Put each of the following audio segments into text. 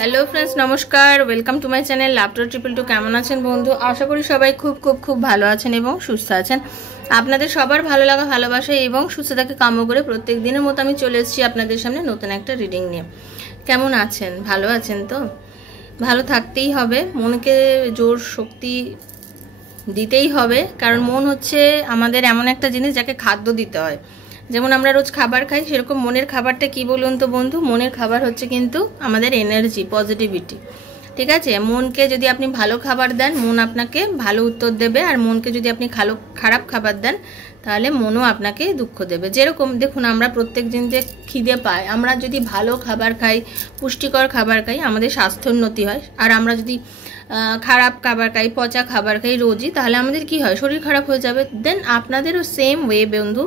Hello friends, নমস্কার। Welcome to my channel love to triple two. কেমন আছেন বন্ধু? আশা করি সবাই খুব খুব খুব ভালো আছেন এবং সুস্থ আছেন। আপনাদের সবার ভালো লাগা, ভালোবাসা এবং সুস্থতাকে কাম্য করে প্রত্যেক দিনের মতো আমি চলে এসেছি আপনাদের সামনে নতুন একটা রিডিং নিয়ে। কেমন আছেন? ভালো আছেন তো? ভালো থাকতেই হবে, মনকে জোর শক্তি দিতেই হবে, কারণ মন হচ্ছে আমাদের এমন একটা জিনিস যাকে খাদ্য দিতে হয়। যেমন আমরা রোজ খাবার খাই, সেরকম মনের খাবারটা কি বলুন তো বন্ধু? মনের খাবার হচ্ছে কিন্তু আমাদের এনার্জি, পজিটিভিটি। ঠিক আছে? মনকে যদি আপনি ভালো খাবার দেন, মন আপনাকে ভালো উত্তর দেবে, আর মনকে যদি আপনি খারাপ খাবার দেন, তাহলে মনও আপনাকে দুঃখ দেবে। যেরকম দেখুন, আমরা প্রত্যেক দিন যে খিদে পাই, আমরা যদি ভালো খাবার খাই, পুষ্টিকর খাবার খাই, আমাদের স্বাস্থ্যোন্নতি হয়। আর আমরা যদি খারাপ খাবার খাই, পচা খাবার খাই রোজই, তাহলে আমাদের কি হয়? শরীর খারাপ হয়ে যাবে। দেন আপনাদেরও সেম ওয়ে বন্ধু,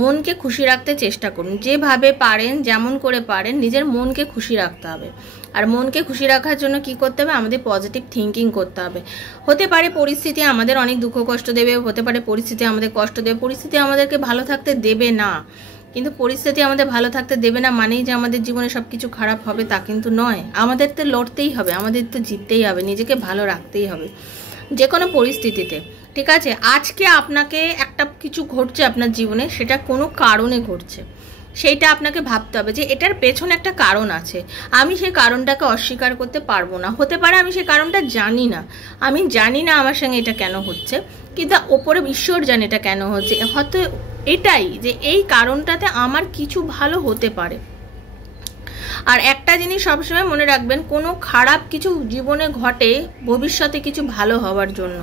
মনকে খুশি রাখতে চেষ্টা করুন। যেভাবে পারেন, যেমন করে পারেন, নিজের মনকে খুশি রাখতে হবে। আর মনকে খুশি রাখার জন্য কি করতে হবে? আমাদের পজিটিভ থিঙ্কিং করতে হবে। হতে পারে পরিস্থিতি আমাদের অনেক দুঃখ কষ্ট দেবে, হতে পারে পরিস্থিতি আমাদের কষ্ট দেবে, পরিস্থিতি আমাদেরকে ভালো থাকতে দেবে না। কিন্তু পরিস্থিতি আমাদের ভালো থাকতে দেবে না মানেই যে আমাদের জীবনে সব কিছু খারাপ হবে তা কিন্তু নয়। আমাদের তো লড়তেই হবে, আমাদের তো জিততেই হবে, নিজেকে ভালো রাখতেই হবে যে কোনো পরিস্থিতিতে। ঠিক আছে? আজকে আপনাকে একটা কিছু ঘটছে আপনার জীবনে, সেটা কোনো কারণে ঘটছে, সেইটা আপনাকে ভাবতে হবে যে এটার পেছনে একটা কারণ আছে। আমি সেই কারণটাকে অস্বীকার করতে পারবো না। হতে পারে আমি সেই কারণটা জানি না, আমি জানি না আমার সঙ্গে এটা কেন হচ্ছে, কিন্তু ওপরে ঈশ্বর জানে এটা কেন হচ্ছে। হয়তো এটাই যে এই কারণটাতে আমার কিছু ভালো হতে পারে। আর একটা জিনিস সবসময় মনে রাখবেন, কোনো খারাপ কিছু জীবনে ঘটে ভবিষ্যতে কিছু ভালো হওয়ার জন্য,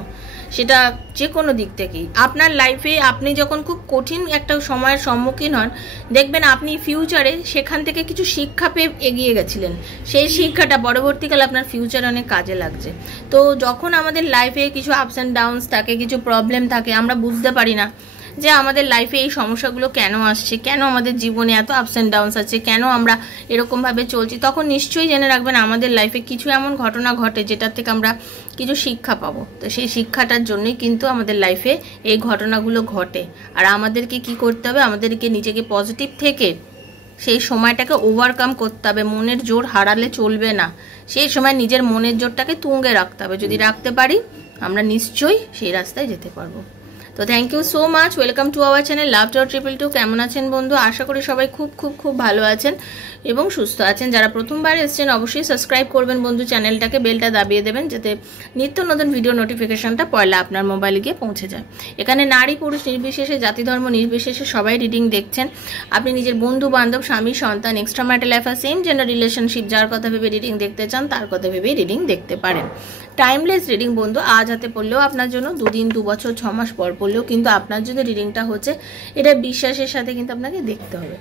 সেটা যে কোনো দিক থেকেই। আপনার লাইফে আপনি যখন খুব কঠিন একটা সময়ের সম্মুখীন হন, দেখবেন আপনি ফিউচারে সেখান থেকে কিছু শিক্ষা পেয়ে এগিয়ে গেছিলেন। সেই শিক্ষাটা পরবর্তীকালে আপনার ফিউচারে অনেক কাজে লাগছে। তো যখন আমাদের লাইফে কিছু আপস অ্যান্ড ডাউনস থাকে, কিছু প্রবলেম থাকে, আমরা বুঝতে পারি না যে আমাদের লাইফে এই সমস্যাগুলো কেন আসছে, কেন আমাদের জীবনে এত আপস অ্যান্ড ডাউনস আছে, কেন আমরা এরকমভাবে চলছি, তখন নিশ্চয়ই জেনে রাখবেন আমাদের লাইফে কিছু এমন ঘটনা ঘটে যেটার থেকে আমরা কিছু শিক্ষা পাবো। তো সেই শিক্ষাটার জন্যই কিন্তু আমাদের লাইফে এই ঘটনাগুলো ঘটে। আর আমাদেরকে কি করতে হবে? আমাদেরকে নিজেকে পজিটিভ থেকে সেই সময়টাকে ওভারকাম করতে হবে। মনের জোর হারালে চলবে না। সেই সময় নিজের মনের জোরটাকে তুঙ্গে রাখতে হবে। যদি রাখতে পারি, আমরা নিশ্চয়ই সেই রাস্তায় যেতে পারবো। তো thank you so much. Welcome to our channel love to triple two. কেমন আছেন বন্ধু? আশা করি সবাই খুব খুব খুব ভালো আছেন এবং সুস্থ আছেন। যারা প্রথমবার এসেছেন অবশ্যই সাবস্ক্রাইব করবেন বন্ধু চ্যানেলটাকে, বেলটা দাবিয়ে দেবেন যাতে নিত্য নতুন ভিডিও নোটিফিকেশনটা পয়লা আপনার মোবাইলে গিয়ে পৌঁছে যায়। এখানে নারী পুরুষ নির্বিশেষে, জাতি ধর্ম নির্বিশেষে সবাই রিডিং দেখছেন। আপনি নিজের বন্ধু বান্ধব, স্বামী সন্তান, extra marital affair, same gender relationship, যার কথা ভেবে রিডিং দেখতে চান তার কথা ভেবেই রিডিং দেখতে পারেন। টাইমলেস রিডিং বন্ধু, আজ হাতে পড়লেও আপনার জন্য, 2 দিন 2 বছর 6 মাস পর পড়লেও কিন্তু আপনার জন্য রিডিংটা হচ্ছে, এটা বিশ্বাসের সাথে কিন্তু আপনাকে দেখতে হবে।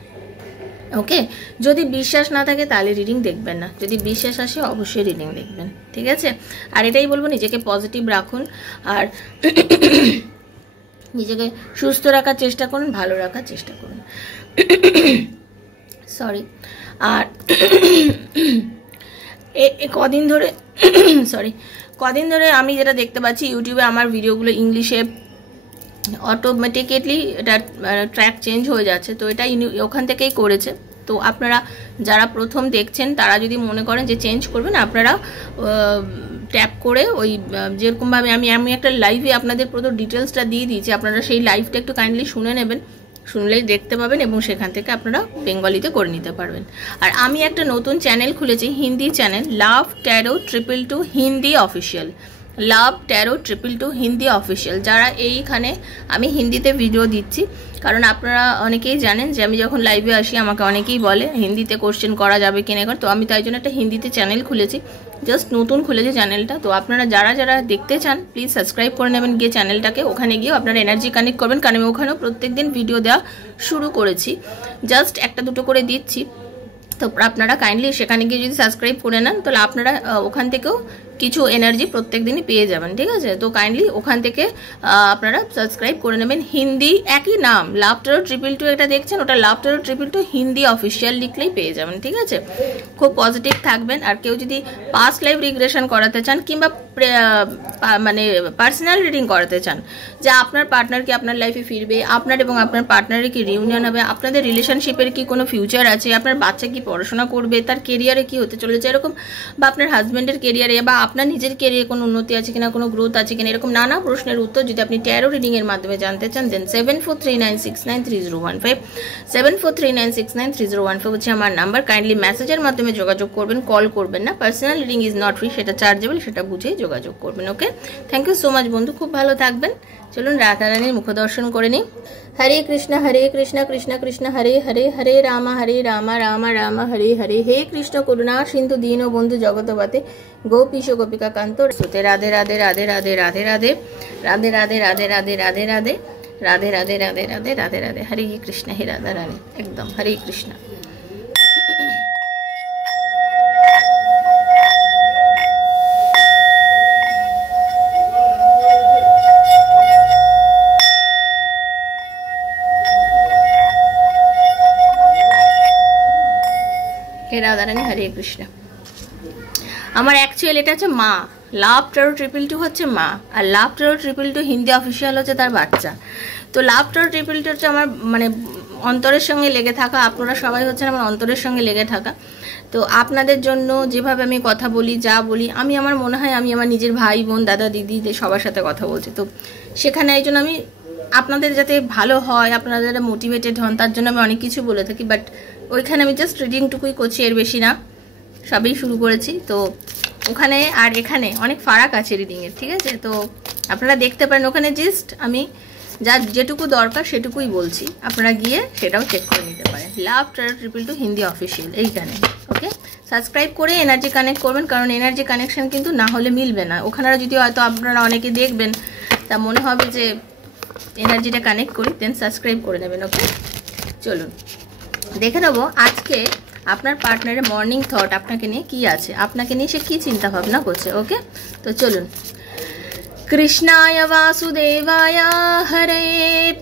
ওকে? যদি বিশ্বাস না থাকে তাহলে রিডিং দেখবেন না, যদি বিশ্বাস আসে অবশ্যই রিডিং দেখবেন। ঠিক আছে? আর এটাই বলবো, নিজেকে পজিটিভ রাখুন আর নিজেকে সুস্থ রাখার চেষ্টা করুন, ভালো রাখার চেষ্টা করুন। সরি। আর কদিন ধরে কদিন ধরে আমি যেটা দেখতে পাচ্ছি, ইউটিউবে আমার ভিডিওগুলো ইংলিশে অটোমেটিক্যালি এটা ট্র্যাক চেঞ্জ হয়ে যাচ্ছে। তো এটা ওখান থেকেই করেছে। তো আপনারা যারা প্রথম দেখছেন তারা যদি মনে করেন যে চেঞ্জ করবেন, আপনারা ট্যাপ করে ওই যেরকমভাবে আমি একটা লাইভে আপনাদের পুরো ডিটেলসটা দিয়ে দিয়েছি, আপনারা সেই লাইভটা একটু কাইন্ডলি শুনে নেবেন, শুনলেই দেখতে পাবেন এবং সেখান থেকে আপনারা বেঙ্গলিতে করে নিতে পারবেন। আর আমি একটা নতুন চ্যানেল খুলেছি, হিন্দি চ্যানেল, লাভ ট্যারো 222 হিন্দি অফিসিয়াল। লাভ ট্যারো 222 হিন্দি অফিসিয়াল। যারা এইখানে আমি হিন্দিতে ভিডিও দিচ্ছি, কারণ আপনারা অনেকেই জানেন যে আমি যখন লাইভে আসি আমাকে অনেকেই বলে হিন্দিতে কোশ্চেন করা যাবে কিনা। তো আমি তাই জন্য একটা হিন্দিতে চ্যানেল খুলেছি, জাস্ট নতুন খুলেছি চ্যানেলটা। তো আপনারা যারা যারা দেখতে চান প্লিজ সাবস্ক্রাইব করে নেবেন গিয়ে চ্যানেলটাকে। ওখানে গিয়ে আপনারা এনার্জি কানেক্ট করবেন, কারণ আমি ওখানেও প্রত্যেকদিন ভিডিও দেওয়া শুরু করেছি, জাস্ট একটা দুটো করে দিচ্ছি। তো আপনারা কাইন্ডলি সেখানে গিয়ে যদি সাবস্ক্রাইব করে নেন, তাহলে আপনারা ওখান থেকেও কিছু এনার্জি প্রত্যেক দিনই পেয়ে যাবেন, ঠিক আছে? তো কাইন্ডলি ওখান থেকে আপনারা সাবস্ক্রাইব করে নেবেন। হিন্দি একই নাম, লাভ ট্যারো 222 এটা দেখছেন, ওটা লাভ ট্যারো 222 হিন্দি অফিসিয়াল লিখলেই পেয়ে যাবেন, ঠিক আছে? খুব পজিটিভ থাকবেন। আর কেউ যদি পাস্ট লাইফ রিগ্রেশন করাতে চান কিংবা মানে পার্সোনাল রিডিং করাতে চান যে আপনার পার্টনার কি আপনার লাইফে ফিরবে, আপনার এবং আপনার পার্টনারের কি রিউনিয়ন হবে, আপনাদের রিলেশনশিপের কি কোনো ফিউচার আছে, আপনার বাচ্চা কি পড়াশোনা করবে, তার কেরিয়ারে কি হতে চলেছে এরকম, বা আপনার হাজব্যান্ডের কেরিয়ারে বা আপনার নিজের কেরিয়ারে কোনো উন্নতি আছে কিনা, কোনো গ্রোথ আছে কিনা, এরকম নানা প্রশ্নের উত্তর যদি আপনি ট্যারো রিডিংয়ের মাধ্যমে জানতে চান, দেন 7439693015 7439693015 হচ্ছে আমার নাম্বার। কাইন্ডলি মেসেজের মাধ্যমে যোগাযোগ করবেন, কল করবেন না। Personal reading is not free, সেটা চার্জেবল, সেটা বুঝেই যোগাযোগ করবেন। ওকে, থ্যাংক ইউ সো মাচ বন্ধু, খুব ভালো থাকবেন। চলুন রাধা রানীর মুখ দর্শন করে নিই। হরে কৃষ্ণ কৃষ্ণ কৃষ্ণ হরে হরে, হরে রাম রাম রাম হরে হরে, হে কৃষ্ণ করুণা সিন্ধু দীন বন্ধু জগৎপতে গোপীশ গোপিকা কান্ত সুতে, রাধে রাধে রাধে রাধে রাধে রাধে রাধে রাধে রাধে রাধে রাধে রাধে রাধে রাধে রাধে রাধে রাধে রাধে, হরে কৃষ্ণ, হে রাধা রানী, একদম হরে কৃষ্ণ। হে রাধা রানী, হরে কৃষ্ণ। আমার অ্যাকচুয়ালি এটা হচ্ছে মা, লাভ ট্যারো 222 হচ্ছে মা, আর লাভ ট্যারো 222 হিন্দি অফিসিয়াল হচ্ছে তার বাচ্চা। তো লাভ ট্যারো 222 হচ্ছে আমার মানে অন্তরের সঙ্গে লেগে থাকা, আপনারা সবাই হচ্ছেন আমার অন্তরের সঙ্গে লেগে থাকা। তো আপনাদের জন্য যেভাবে আমি কথা বলি, যা বলি, আমি আমার মনে হয় আমি আমার নিজের ভাই বোন দাদা দিদি সবার সাথে কথা বলছি। তো সেখানে এই জন্য আমি আপনাদের যাতে ভালো হয়, আপনারা যারা মোটিভেটেড হন, তার জন্য আমি অনেক কিছু বলে থাকি। বাট ওইখানে আমি জাস্ট রিডিংটুকুই করছি, এর বেশি না, সবই শুরু করেছি। তো ওখানে আর এখানে অনেক ফারাক আছে রিডিংয়ের, ঠিক আছে? তো আপনারা দেখতে পারেন ওখানে জাস্ট আমি যা যেটুকু দরকার সেটুকুই বলছি, আপনারা গিয়ে সেটাও চেক করে নিতে পারেন। লাভ ট্যারো 222 হিন্দি অফিসিয়াল এইখানে। ওকে, সাবস্ক্রাইব করে এনার্জি কানেক্ট করবেন, কারণ এনার্জি কানেকশন কিন্তু না হলে মিলবে না। ওখানে যদি হয়তো আপনারা অনেকে দেখবেন, তা মনে হবে যে এনার্জিটা কানেক্ট করি, দেন সাবস্ক্রাইব করে নেবেন। ওকে, চলুন দেখে নেবো আজকে আপনার পার্টনারের মর্নিং থট আপনাকে নিয়ে কি আছে, আপনাকে নিয়ে সে কি চিন্তা ভাবনা করছে। ওকে, তো চলুন। কৃষ্ণায় বাসুদেবায় হরে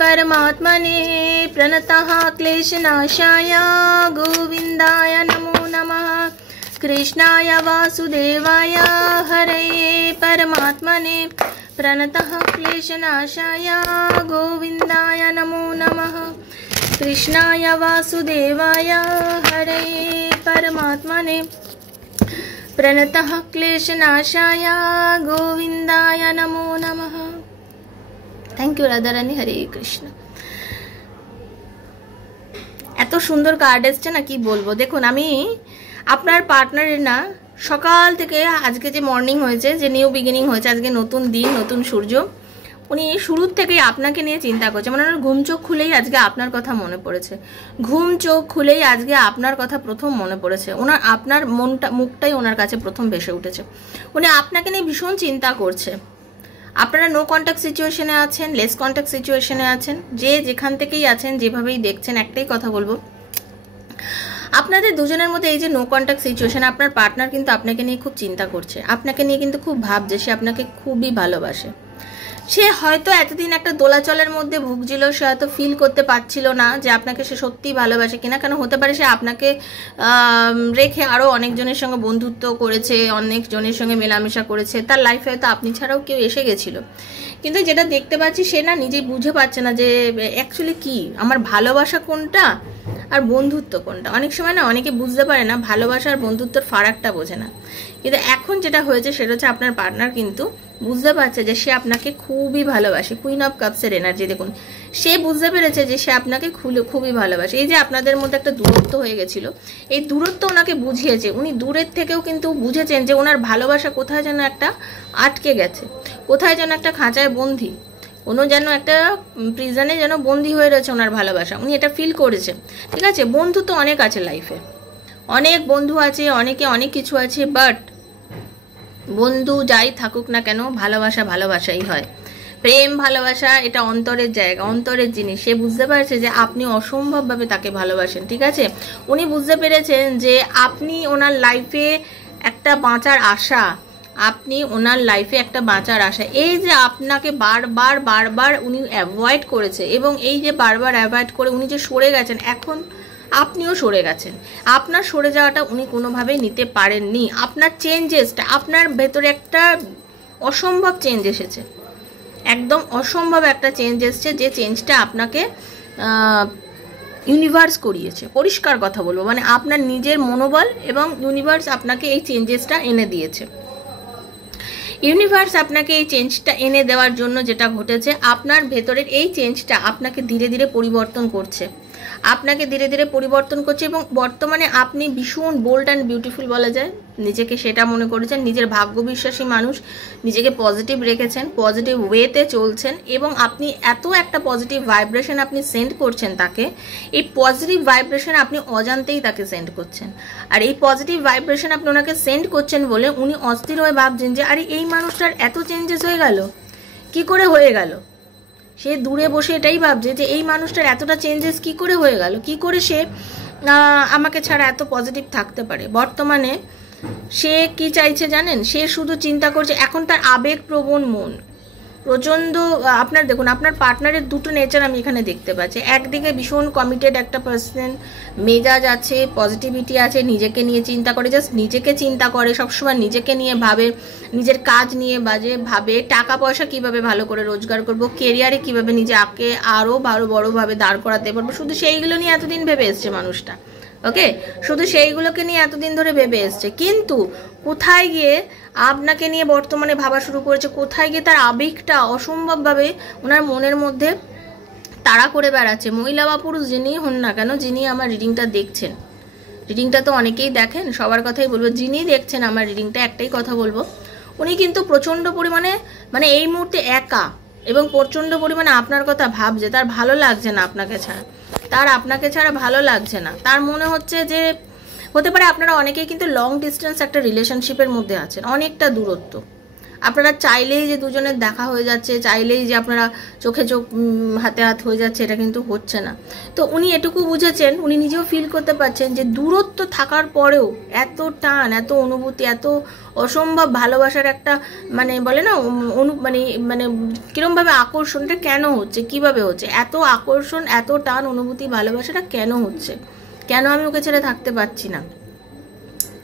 পরমাত্মনে প্রণতঃ ক্লেশনাশায় গোবিন্দায় নমো নমঃ। কৃষ্ণায় বাসুদেবায় হরে পরমাত্মনে প্রণতঃ ক্লেশনাশায় গোবিন্দায় নমো নমঃ। কৃষ্ণায় বাসুদেবায় হরে পরমাত্মনে প্রণতঃ ক্লেশনাশায় গোবিন্দায় নমো নমঃ। থ্যাংক ইউ রাধা রানী, হরে কৃষ্ণ। এত সুন্দর কার্ড এসছে না, কি বলবো। দেখুন, আমি আপনার পার্টনারের না সকাল থেকে আজকে যে মর্নিং হয়েছে, যে নিউ বিগিনিং হয়েছে, আজকে নতুন দিন, নতুন সূর্য, উনি শুরুর থেকেই আপনাকে নিয়ে চিন্তা করছে। মানে ওনার ঘুম চোখ খুলেই আজকে আপনার কথা মনে পড়েছে, ঘুম চোখ খুলেই আজকে আপনার কথা প্রথম মনে পড়েছে। ওনার আপনার মুখটাই ওনার কাছে প্রথম ভেসে উঠেছে। উনি আপনাকে নিয়ে ভীষণ চিন্তা করছে। আপনারা নো কন্ট্যাক্ট সিচুয়েশনে আছেন, লেস কন্ট্যাক্ট সিচুয়েশনে আছেন, যে যেখান থেকেই আছেন, যেভাবেই দেখছেন, একটাই কথা বলবো, আপনাদের দুজনের মধ্যে এই যে নো কন্ট্যাক্ট সিচুয়েশন, আপনার পার্টনার কিন্তু আপনাকে নিয়ে খুব চিন্তা করছে, আপনাকে নিয়ে কিন্তু খুব ভাবছে, সে আপনাকে খুবই ভালোবাসে। সে হয়তো এতদিন একটা দোলাচলের মধ্যে ভুগছিল, সে হয়তো ফিল করতে পারছিল না যে আপনাকে সে সত্যিই ভালোবাসে কিনা। কেন হতে পারে সে আপনাকে রেখে আরও অনেকজনের সঙ্গে বন্ধুত্ব করেছে, অনেকজনের সঙ্গে মেলামেশা করেছে, তার লাইফে হয়তো আপনি ছাড়াও কেউ এসে গেছিলো। কিন্তু যেটা দেখতে পাচ্ছি, সে না নিজেই বুঝে পাচ্ছে না যে অ্যাকচুয়ালি কি আমার ভালোবাসা কোনটা আর বন্ধুত্ব কোনটা। অনেক সময় না অনেকে বুঝতে পারে না, ভালোবাসা আর বন্ধুত্বর ফারাকটা বোঝে না। কিন্তু এখন যেটা হয়েছে সেটা হচ্ছে আপনার পার্টনার কিন্তু বুঝতে পারছে যে সে আপনাকে খুবই ভালোবাসে। কুইন অফ কাপসের এনার্জি দেখুন, সে বুঝতে পেরেছে যে সে আপনাকে খুবই ভালোবাসে। এই যে আপনাদের মধ্যে একটা দূরত্ব হয়ে গেছিল, এই দূরত্ব ওনাকে বুঝিয়েছে। উনি দূরের থেকেও কিন্তু বুঝেছেন যে ওনার ভালোবাসা কোথায় যেন একটা আটকে গেছে, কোথায় যেন একটা খাঁচায় বন্দি, কোনো যেন একটা প্রিজনে যেন বন্দি হয়ে রয়েছে ওনার ভালোবাসা। উনি এটা ফিল করেছে, ঠিক আছে? বন্ধু তো অনেক আছে লাইফে, অনেক বন্ধু আছে, অনেকে অনেক কিছু আছে, বাট বন্ধু যাই থাকুক না কেন, ভালোবাসা ভালোবাসাই হয়। প্রেম ভালোবাসা এটা অন্তরের জায়গা, অন্তরের জিনিস। সে বুঝতে পারছে যে আপনি অসম্ভবভাবে তাকে ভালোবাসেন, ঠিক আছে? উনি বুঝতে পেরেছেন যে আপনি ওনার লাইফে একটা বাঁচার আশা, আপনি ওনার লাইফে একটা বাঁচার আশা, এই যে আপনাকে বারবার বারবার উনি অ্যাভয়েড করেছে, এবং এই যে বারবার অ্যাভয়েড করে উনি যে সরে গেছেন, এখন আপনিও সরে গেছেন। আপনার সরে যাওয়াটা উনি কোনোভাবেই নিতে পারেননি। আপনার চেঞ্জেসটা, আপনার ভেতরে একটা অসম্ভব চেঞ্জ এসেছে, একদম অসম্ভব একটা চেঞ্জ এসছে, যে চেঞ্জটা আপনাকে ইউনিভার্স করিয়েছে। পরিষ্কার কথা বলবো, মানে আপনার নিজের মনোবল এবং ইউনিভার্স আপনাকে এই চেঞ্জেসটা এনে দিয়েছে। ইউনিভার্স আপনাকে এই চেঞ্জটা এনে দেওয়ার জন্য যেটা ঘটেছে, আপনার ভেতরের এই চেঞ্জটা আপনাকে ধীরে ধীরে পরিবর্তন করছে, আপনাকে ধীরে ধীরে পরিবর্তন করছে। এবং বর্তমানে আপনি ভীষণ বোল্ড অ্যান্ড বিউটিফুল বলা যায়, নিজেকে সেটা মনে করেছেন, নিজের ভাগ্য বিশ্বাসী মানুষ, নিজেকে পজিটিভ রেখেছেন, পজিটিভ ওয়েতে চলছেন, এবং আপনি এত একটা পজিটিভ ভাইব্রেশন আপনি সেন্ড করছেন তাকে। এই পজিটিভ ভাইব্রেশন আপনি অজান্তেই তাকে সেন্ড করছেন, আর এই পজিটিভ ভাইব্রেশন আপনি ওনাকে সেন্ড করছেন বলে উনি অস্থির হয়ে ভাবছেন যে আরে এই মানুষটার এত চেঞ্জেস হয়ে গেল, কি করে হয়ে গেল। সে দূরে বসে এটাই ভাবছে যে এই মানুষটার এতটা চেঞ্জেস কি করে হয়ে গেল, কি করে সে আমাকে ছাড়া এত পজিটিভ থাকতে পারে। বর্তমানে সে কি চাইছে জানেন, সে শুধু চিন্তা করছে, এখন তার আবেগপ্রবণ মন প্রচণ্ড। আপনার দেখুন, আপনার পার্টনারের দুটো নেচার আমি এখানে দেখতে পাচ্ছি। একদিকে ভীষণ কমিটেড একটা পার্সন, মেজাজ আছে, পজিটিভিটি আছে, নিজেকে নিয়ে চিন্তা করে, জাস্ট নিজেকে চিন্তা করে, সবসময় নিজেকে নিয়ে ভাবে, নিজের কাজ নিয়ে ভাবে, টাকা পয়সা কিভাবে ভালো করে রোজগার করব, কেরিয়ারে কিভাবে নিজে আঁকে আরও ভালো বড়োভাবে দাঁড় করাতে পারবো, শুধু সেইগুলো নিয়ে এতদিন ভেবে এসছে মানুষটা। ওকে, শুধু সেইগুলোকে নিয়ে এতদিন ধরে ভেবে এসছে, কিন্তু কোথায় গিয়ে আপনাকে নিয়ে বর্তমানে ভাবা শুরু করেছে, কোথায় গিয়ে তার আবেগটা অসম্ভবভাবে ওনার মনের মধ্যে তাড়া করে বেড়াচ্ছে। মহিলা বা পুরুষ যিনি হন না কেন, যিনি আমার রিডিংটা দেখছেন, রিডিংটা তো অনেকেই দেখেন, সবার কথাই বলবো, যিনি দেখছেন আমার রিডিংটা একটাই কথা বলবো, উনি কিন্তু প্রচণ্ড পরিমাণে মানে এই মুহূর্তে একা, এবং প্রচণ্ড পরিমাণে আপনার কথা ভাবছে, তার ভালো লাগছে না আপনাকে ছাড়া, তার আপনাকে ছাড়া ভালো লাগছে না। তার মনে হচ্ছে যে হতে পারে আপনারা অনেকেই কিন্তু লং ডিস্টেন্স একটা রিলেশনশিপের মধ্যে আছেন, অনেকটা দূরত্ব। আপনারা চাইলেই যে দুজনের দেখা হয়ে যাচ্ছে, চাইলেই যে আপনারা চোখে চোখ হাতে হাত হয়ে যাচ্ছে, এটা কিন্তু হচ্ছে না। তো উনি এটুকু বুঝেছেন, উনি নিজেও ফিল করতে পারছেন যে দূরত্ব থাকার পরেও এত টান, এত অনুভূতি, এত অসম্ভব ভালোবাসার একটা মানে বলে না মানে মানে কিরমভাবে আকর্ষণটা কেন হচ্ছে, কিভাবে হচ্ছে, এত আকর্ষণ, এত টান, অনুভূতি, ভালোবাসাটা কেন হচ্ছে, কেন আমি ওকে ছেড়ে থাকতে পারছি না,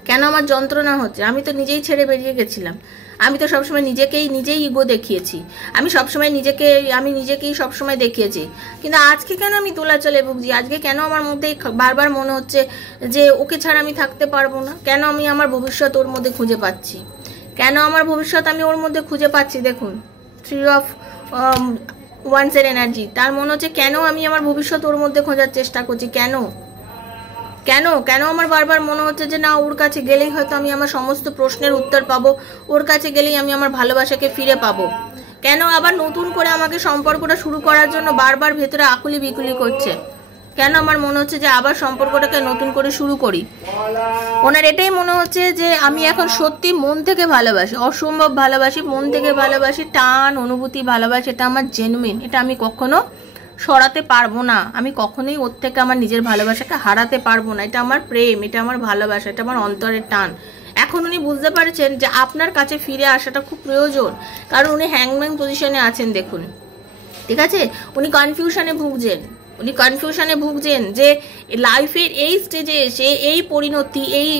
কেন আমার যন্ত্রণা হচ্ছে। আমি তো নিজেই ছেড়ে বেরিয়ে গেছিলাম, আমি তো সবসময় নিজেই ইগো দেখিয়েছি, আমি নিজেকেই সবসময় দেখিয়েছি, কিন্তু আজকে কেন আমি দোলাচলে ভুগছি, আজকে কেন আমার মধ্যে বারবার মনে হচ্ছে যে ওকে ছাড়া আমি থাকতে পারবো না, কেন আমি আমার ভবিষ্যৎ ওর মধ্যে খুঁজে পাচ্ছি, কেন আমার ভবিষ্যৎ আমি ওর মধ্যে খুঁজে পাচ্ছি। দেখুন 3 of Wands এনার্জি, তার মনে হচ্ছে কেন আমি আমার ভবিষ্যৎ ওর মধ্যে খোঁজার চেষ্টা করছি, কেন কেন কেন আমার বারবার মনে হচ্ছে যে না, ওর কাছে গেলেই হয়তো আমি আমার সমস্ত প্রশ্নের উত্তর পাবো, ওর কাছে গেলেই আমি আমার ভালোবাসাকে ফিরে পাবো, কেন আবার নতুন করে আমাকে সম্পর্কটা শুরু করার জন্য বারবার ভেতরে আকুলি বিকুলি করছে, কেন আমার মনে হচ্ছে যে আবার সম্পর্কটাকে নতুন করে শুরু করি। ওনার এটাই মনে হচ্ছে যে আমি এখন সত্যি মন থেকে ভালোবাসি, অসম্ভব ভালোবাসি, মন থেকে ভালোবাসি, টান, অনুভূতি, ভালোবাসি, এটা আমার জেনুইন, এটা আমি কখনো সরাতে পারবো না, আমি কখনোই ওর থেকে আমার নিজের ভালোবাসাকে হারাতে পারবো না, এটা আমার প্রেম, এটা আমার ভালোবাসা, এটা আমার অন্তরের টান। এখন উনি বুঝতে পারছেন যে আপনার কাছে ফিরে আসাটা খুব প্রয়োজন, কারণ উনি হ্যাংম্যান পজিশনে আছেন, দেখুন, ঠিক আছে, উনি কনফিউশনে ভুগছেন যে লাইফের এই স্টেজে এসে এই পরিণতি, এই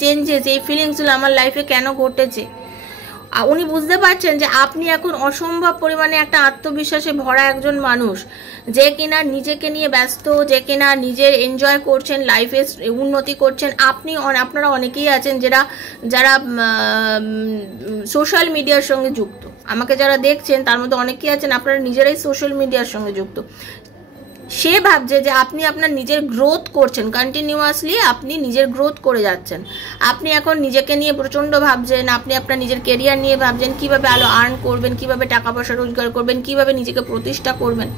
চেঞ্জেস, এই ফিলিংসগুলো আমার লাইফে কেন ঘটেছে। উনি বুঝতে পারছেন যে আপনি এখন অসম্ভব পরিমাণে একটা আত্মবিশ্বাসে ভরা একজন মানুষ, যে কিনা নিজেকে নিয়ে ব্যস্ত, যে কিনা নিজের এনজয় করছেন, লাইফে উন্নতি করছেন। আপনারা অনেকেই আছেন যারা সোশ্যাল মিডিয়ার সঙ্গে যুক্ত, আমাকে যারা দেখছেন তার মধ্যে অনেকেই আছেন আপনারা নিজেরাই সোশ্যাল মিডিয়ার সঙ্গে যুক্ত। সে ভাবছে যে আপনি আপনার নিজের গ্রোথ করছেন, কন্টিনিউয়াসলি আপনি নিজের গ্রোথ করে যাচ্ছেন, আপনি এখন নিজেকে নিয়ে প্রচণ্ড ভাবছেন, আপনি আপনার নিজের কেরিয়ার নিয়ে ভাবছেন, কিভাবে আলো আর্ন করবেন, কিভাবে টাকা পয়সা রোজগার করবেন, কিভাবে নিজেকে প্রতিষ্ঠা করবেন,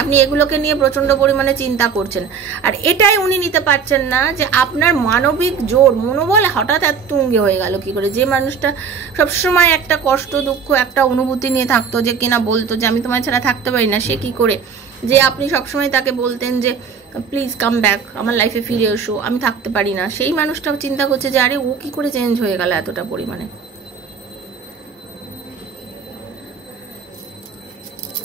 আপনি এগুলোকে নিয়ে প্রচণ্ড পরিমাণে চিন্তা করছেন। আর এটাই উনি নিতে পারছেন না যে আপনার মানবিক জোর, মনোবল হঠাৎ এত তুঙ্গে হয়ে গেল কি করে। যে মানুষটা সবসময় একটা কষ্ট, দুঃখ, একটা অনুভূতি নিয়ে থাকতো, যে কিনা বলতো যে আমি তোমার ছাড়া থাকতে পারি না, সে কি করে, যে আপনি সবসময় তাকে বলতেন যে প্লিজ কাম ব্যাক, আমার লাইফে ফিরে এসো, আমি থাকতে পারি না, সেই মানুষটাও চিন্তা করছে যে আরে ও কি করে চেঞ্জ হয়ে গেল এতটা পরিমাণে।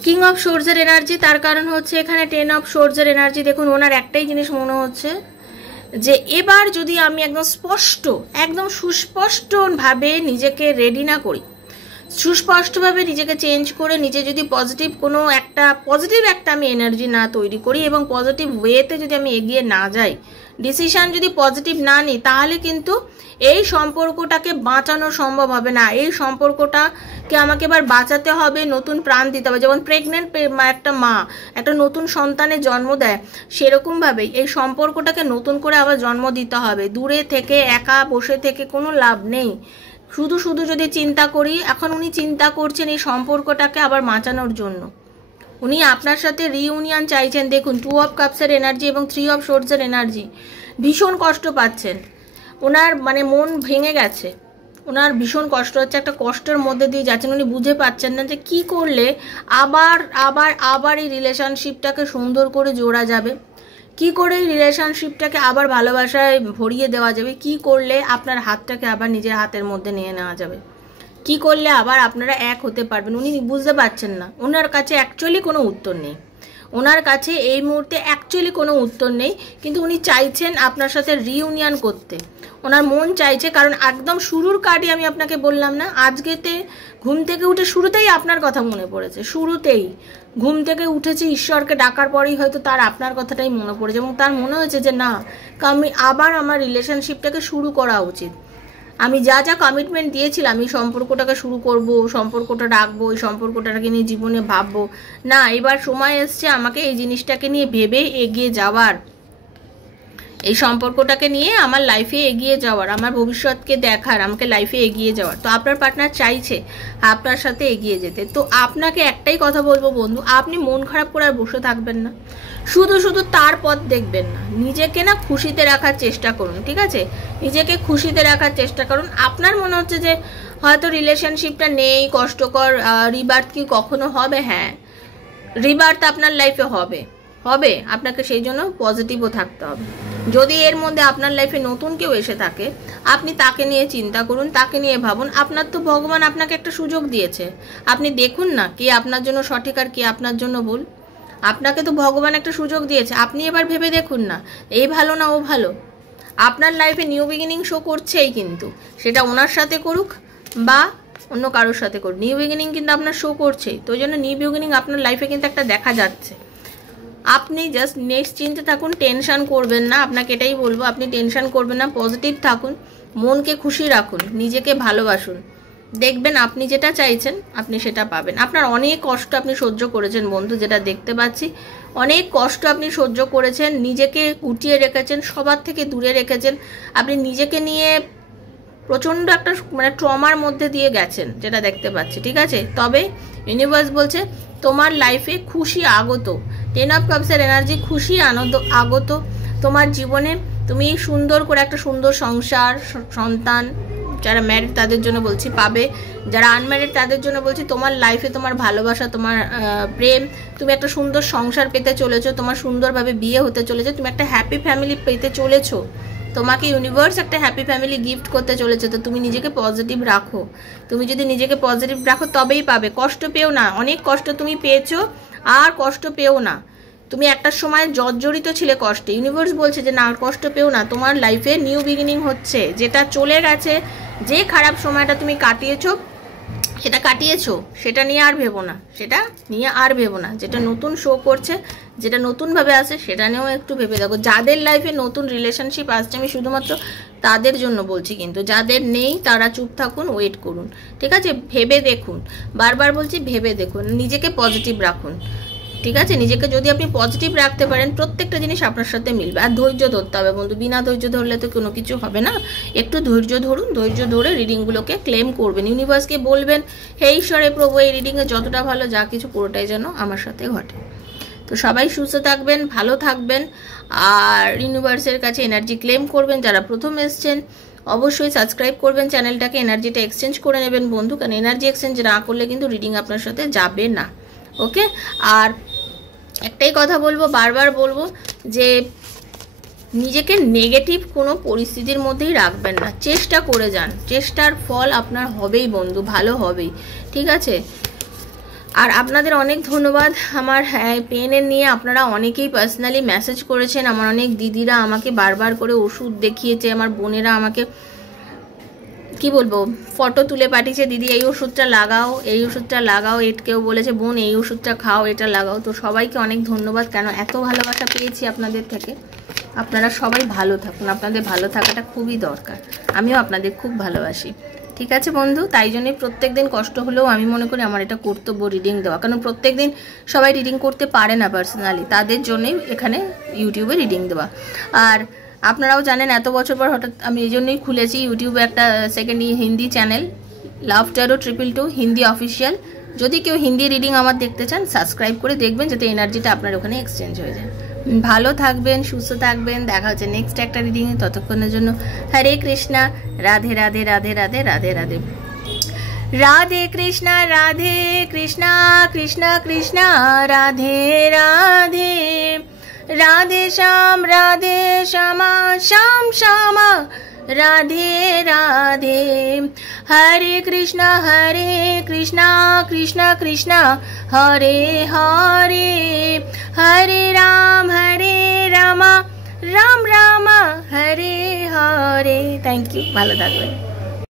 কিং অফ সোর্সের এনার্জি, তার কারণ হচ্ছে এখানে 10 অফ সোর্সের এনার্জি। দেখুন ওনার একটাই জিনিস মনে হচ্ছে যে এবার যদি আমি একদম সুস্পষ্টভাবে নিজেকে রেডি না করি, সুস্পষ্টভাবে নিজেকে চেঞ্জ করে নিজে যদি পজিটিভ একটা আমি এনার্জি না তৈরি করি এবং পজিটিভ ওয়েতে যদি আমি এগিয়ে না যাই, ডিসিশন যদি পজিটিভ না নিই, তাহলে কিন্তু এই সম্পর্কটাকে বাঁচানো সম্ভব হবে না। এই সম্পর্কটাকে আমাকে এবার বাঁচাতে হবে, নতুন প্রাণ দিতে হবে। যেমন প্রেগনেন্ট একটা মা একটা নতুন সন্তানের জন্ম দেয়, সেরকমভাবেই এই সম্পর্কটাকে নতুন করে আবার জন্ম দিতে হবে। দূরে থেকে একা বসে থেকে কোনো লাভ নেই। শুধু যদি চিন্তা করি, এখন উনি চিন্তা করছেন এই সম্পর্কটাকে আবার বাঁচানোর জন্য। উনি আপনার সাথে রিইউনিয়ন চাইছেন। দেখুন 2 অফ কাপসের এনার্জি এবং 3 অফ সোর্সের এনার্জি। ভীষণ কষ্ট পাচ্ছেন, ওনার মানে মন ভেঙে গেছে, ওনার ভীষণ কষ্ট হচ্ছে, একটা কষ্টের মধ্যে দিয়ে যাচ্ছেন। উনি বুঝে পাচ্ছেন না যে কি করলে আবার এই রিলেশনশিপটাকে সুন্দর করে জোড়া যাবে, কি করে এই রিলেশনশিপটাকে আবার ভালোবাসায় ভরিয়ে দেওয়া যাবে, কি করলে আপনার হাতটাকে আবার নিজের হাতের মধ্যে নিয়ে নেওয়া যাবে, কি করলে আবার আপনারা এক হতে পারবেন। উনি বুঝতে পারছেন না, ওনার কাছে অ্যাকচুয়ালি কোনো উত্তর নেই, ওনার কাছে এই মুহূর্তে অ্যাকচুয়ালি কোনো উত্তর নেই। কিন্তু উনি চাইছেন আপনার সাথে রিইউনিয়ন করতে, ওনার মন চাইছে। কারণ একদম শুরুর কার্ডই আমি আপনাকে বললাম না, আজকেতে ঘুম থেকে উঠে শুরুতেই আপনার কথা মনে পড়েছে, শুরুতেই ঘুম থেকে উঠেছে, ঈশ্বরকে ডাকার পরেই হয়তো তার আপনার কথাটাই মনে পড়েছে এবং তার মনে হয়েছে যে না, আমি আবার আমার রিলেশনশিপটাকে শুরু করা উচিত। আমি যা কমিটমেন্ট দিয়েছিলাম, এই সম্পর্কটাকে শুরু করব, সম্পর্কটা রাখবো, এই সম্পর্কটাকে নিয়ে জীবনে ভাববো না, এবার সময় এসছে আমাকে এই জিনিসটাকে নিয়ে ভেবে এগিয়ে যাওয়ার, এই সম্পর্কটাকে নিয়ে আমার লাইফে এগিয়ে যাওয়ার, আমার ভবিষ্যৎকে দেখার, আমাকে লাইফে এগিয়ে যাওয়ার। তো আপনার পার্টনার চাইছে আপনার সাথে এগিয়ে যেতে। তো আপনাকে একটাই কথা বলবো বন্ধু, আপনি মন খারাপ করে আর বসে থাকবেন না, শুধু তার পথ দেখবেন না, নিজেকে না খুশিতে রাখার চেষ্টা করুন। ঠিক আছে, নিজেকে খুশিতে রাখার চেষ্টা করুন। আপনার মনে হচ্ছে যে হয়তো রিলেশনশিপটা নেই, কষ্টকর, রিবার্থ কি কখনো হবে? হ্যাঁ, রিবার্থ আপনার লাইফে হবে, আপনাকে সেই জন্য পজিটিভও থাকতে হবে। যদি এর মধ্যে আপনার লাইফে নতুন কেউ এসে থাকে, আপনি তাকে নিয়ে চিন্তা করুন, তাকে নিয়ে ভাবুন। আপনার তো ভগবান আপনাকে একটা সুযোগ দিয়েছে, আপনি দেখুন না কে আপনার জন্য সঠিক আর কে আপনার জন্য ভুল। আপনাকে তো ভগবান একটা সুযোগ দিয়েছে, আপনি এবার ভেবে দেখুন না এই ভালো না ও ভালো। আপনার লাইফে নিউ বিগিনিং শো করছেই, কিন্তু সেটা ওনার সাথে করুক বা অন্য কারোর সাথে করুক, নিউ বিগিনিং কিন্তু আপনার শো করছেই। তো ওই জন্য নিউ বিগিনিং আপনার লাইফে কিন্তু একটা দেখা যাচ্ছে। আপনি জাস্ট নিশ্চিন্তে থাকুন, টেনশন করবেন না। আপনাকে এটাই বলবো, আপনি টেনশন করবেন না, পজিটিভ থাকুন, মনকে খুশি রাখুন, নিজেকে ভালোবাসুন। দেখবেন আপনি যেটা চাইছেন আপনি সেটা পাবেন। আপনার অনেক কষ্ট আপনি সহ্য করেছেন বন্ধু, যেটা দেখতে পাচ্ছি, অনেক কষ্ট আপনি সহ্য করেছেন, নিজেকে গুটিয়ে রেখেছেন, সবার থেকে দূরে রেখেছেন। আপনি নিজেকে নিয়ে প্রচণ্ড একটা মানে ট্রমার মধ্যে দিয়ে গেছেন, যেটা দেখতে পাচ্ছি। ঠিক আছে, তবে ইউনিভার্স বলছে তোমার লাইফে খুশি আগত। 10 অফ কাপসের এনার্জি, খুশি আনন্দ আগত তোমার জীবনে। তুমি সুন্দর করে একটা সুন্দর সংসার, সন্তান, যারা ম্যারিড তাদের জন্য বলছি পাবে, যারা আনম্যারিড তাদের জন্য বলছি তোমার লাইফে তোমার ভালোবাসা, তোমার প্রেম, তুমি একটা সুন্দর সংসার পেতে চলেছো, তোমার সুন্দরভাবে বিয়ে হতে চলেছে, তুমি একটা হ্যাপি ফ্যামিলি পেতে চলেছো, তোমাকে ইউনিভার্স একটা হ্যাপি ফ্যামিলি গিফট করতে চলেছে। তো তুমি নিজেকে পজিটিভ রাখো, তুমি যদি নিজেকে পজিটিভ রাখো তবেই পাবে। কষ্ট পেও না, অনেক কষ্ট তুমি পেয়েছো, আর কষ্ট পেও না। তুমি একটা সময় জর্জরিত ছিলে কষ্টে, ইউনিভার্স বলছে যে না কষ্ট পেও না, তোমার লাইফে নিউ বিগিনিং হচ্ছে। যেটা চলে গেছে, যে খারাপ সময়টা তুমি কাটিয়েছো সেটা নিয়ে আর ভেবো না, যেটা নতুন শো করছে, যেটা নতুনভাবে আসে সেটা নিয়েও একটু ভেবে দেখো। যাদের লাইফে নতুন রিলেশনশিপ আসছে আমি শুধুমাত্র তাদের জন্য বলছি, কিন্তু যাদের নেই তারা চুপ থাকুন, ওয়েট করুন। ঠিক আছে, ভেবে দেখুন, বারবার বলছি ভেবে দেখুন, নিজেকে পজিটিভ রাখুন। ঠিক আছে, নিজেকে যদি আপনি পজিটিভ রাখতে পারেন, প্রত্যেকটা জিনিস আপনার সাথে মিলবে। আর ধৈর্য ধরতে হবে বন্ধু, বিনা ধৈর্য ধরলে তো কোনো কিছু হবে না। একটু ধৈর্য ধরুন, ধৈর্য ধরে রিডিংগুলোকে ক্লেম করবেন, ইউনিভার্সকে বলবেন হে ঈশ্বরে প্রভু এই রিডিংয়ে যতটা ভালো যা কিছু পুরোটাই যেন আমার সাথে ঘটে। তো সবাই সুস্থ থাকবেন, ভালো থাকবেন, আর ইউনিভার্সের কাছে এনার্জি ক্লেম করবেন। যারা প্রথম এসছেন অবশ্যই সাবস্ক্রাইব করবেন চ্যানেলটাকে, এনার্জিটা এক্সচেঞ্জ করে নেবেন বন্ধু, কারণ এনার্জি এক্সচেঞ্জ না করলে কিন্তু রিডিং আপনার সাথে যাবে না। ওকে, আর একটাই কথা বলবো, বারবার বলবো যে নিজেকে নেগেটিভ কোনো পরিস্থিতির মধ্যেই রাখবেন না, চেষ্টা করে যান, চেষ্টার ফল আপনার হবেই বন্ধু, ভালো হবেই। ঠিক আছে, আর আপনাদের অনেক ধন্যবাদ আমার পেনের নিয়ে। আপনারা অনেকেই পার্সোনালি মেসেজ করেছেন, আমার অনেক দিদিরা আমাকে বারবার করে ওষুধ দেখিয়েছে, আমার বোনেরা আমাকে কি বলবো ফটো তুলে পাঠিয়েছে, দিদি এই ওষুধটা লাগাও, এই ওষুধটা লাগাও, কেউ বলেছে বোন এই ওষুধটা খাও, এটা লাগাও। তো সবাইকে অনেক ধন্যবাদ, কেন এত ভালোবাসা পেয়েছি আপনাদের থেকে। আপনারা সবাই ভালো থাকুন, আপনাদের ভালো থাকাটা খুবই দরকার, আমিও আপনাদের খুব ভালোবাসি। ঠিক আছে বন্ধু, তাই জন্যই প্রত্যেক দিন কষ্ট হলেও আমি মনে করি আমার এটা কর্তব্য রিডিং দেওয়া, কারণ প্রত্যেক দিন সবাই রিডিং করতে পারে না পার্সোনালি, তাদের জন্যই এখানে ইউটিউবে রিডিং দেওয়া। আর আপনারাও জানেন এত বছর পর হঠাৎ আমি এই জন্যই খুলেছি ইউটিউবে একটা সেকেন্ড হিন্দি চ্যানেল, লাভ ট্যারো 222 হিন্দি অফিসিয়াল। যদি কেউ হিন্দি রিডিং আমার দেখতে চান সাবস্ক্রাইব করে দেখবেন, যাতে এনার্জিটা আপনার ওখানে এক্সচেঞ্জ হয়ে যায়। ভালো থাকবেন, সুস্থ থাকবেন, দেখা হচ্ছে নেক্সট একটা রিডিংয়ে। ততক্ষণের জন্য হরে কৃষ্ণা, রাধে রাধে রাধে রাধে রাধে রাধে, রাধে কৃষ্ণা রাধে কৃষ্ণা কৃষ্ণ কৃষ্ণ রাধে রাধে, রাধে শ্যামা শ্যাম শ্যামা রাধে রাধে, হরে কৃষ্ণ কৃষ্ণ কৃষ্ণ হরে হরে, হরে রাম রাম রাম হরে হরে। থ্যাংক ইউ, ভালো থাকবেন।